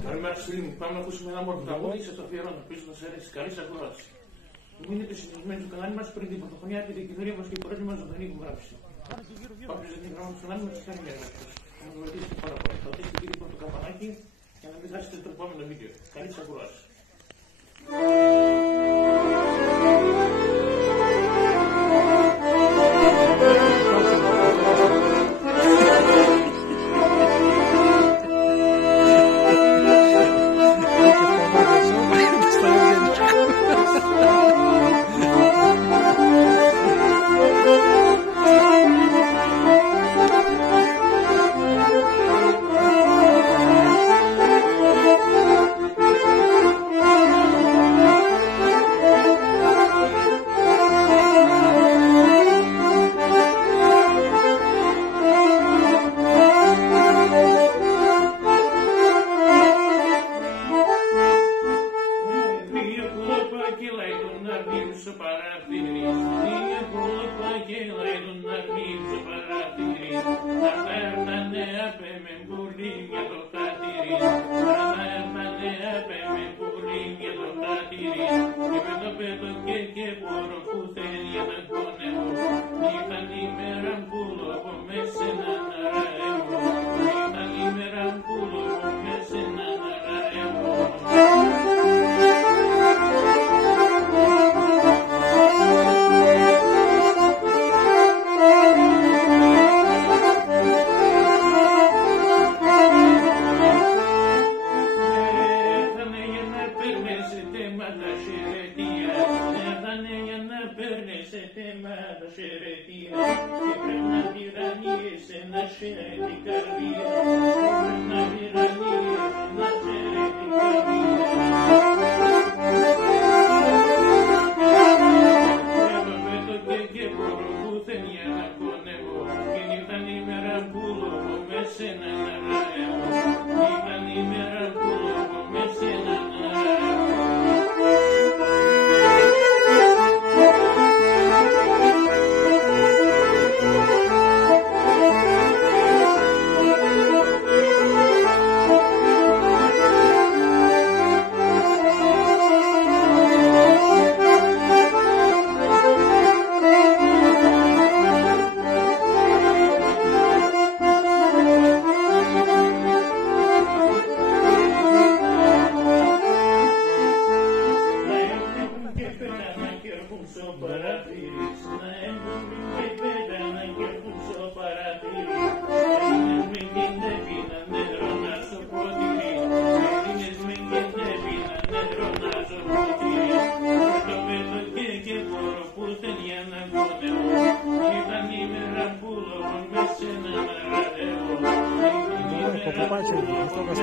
Καλημέρα φίλοι μου, πάμε να ακούσουμε ένα μόρφο τραγούδι, σας το αφιερώνω, ελπίζω να σας αρέσει. Καλή ακρόαση. Μείνετε συντονισμένοι στο κανάλι μας πριν την πρωτοχρονιά και την κοινωνία μας και η πρώτη μας ζωντανή ηχογράφηση. Όποιος δεν έχει γράμμα στο κανάλι μας, κάνει μια γράφηση. Θα μας βοηθήσετε πάρα πολύ. Θα πατήσετε και το καμπανάκι για να μην χάσετε το επόμενο βίντεο. Καλή ακρόαση. Побачимо, хто вас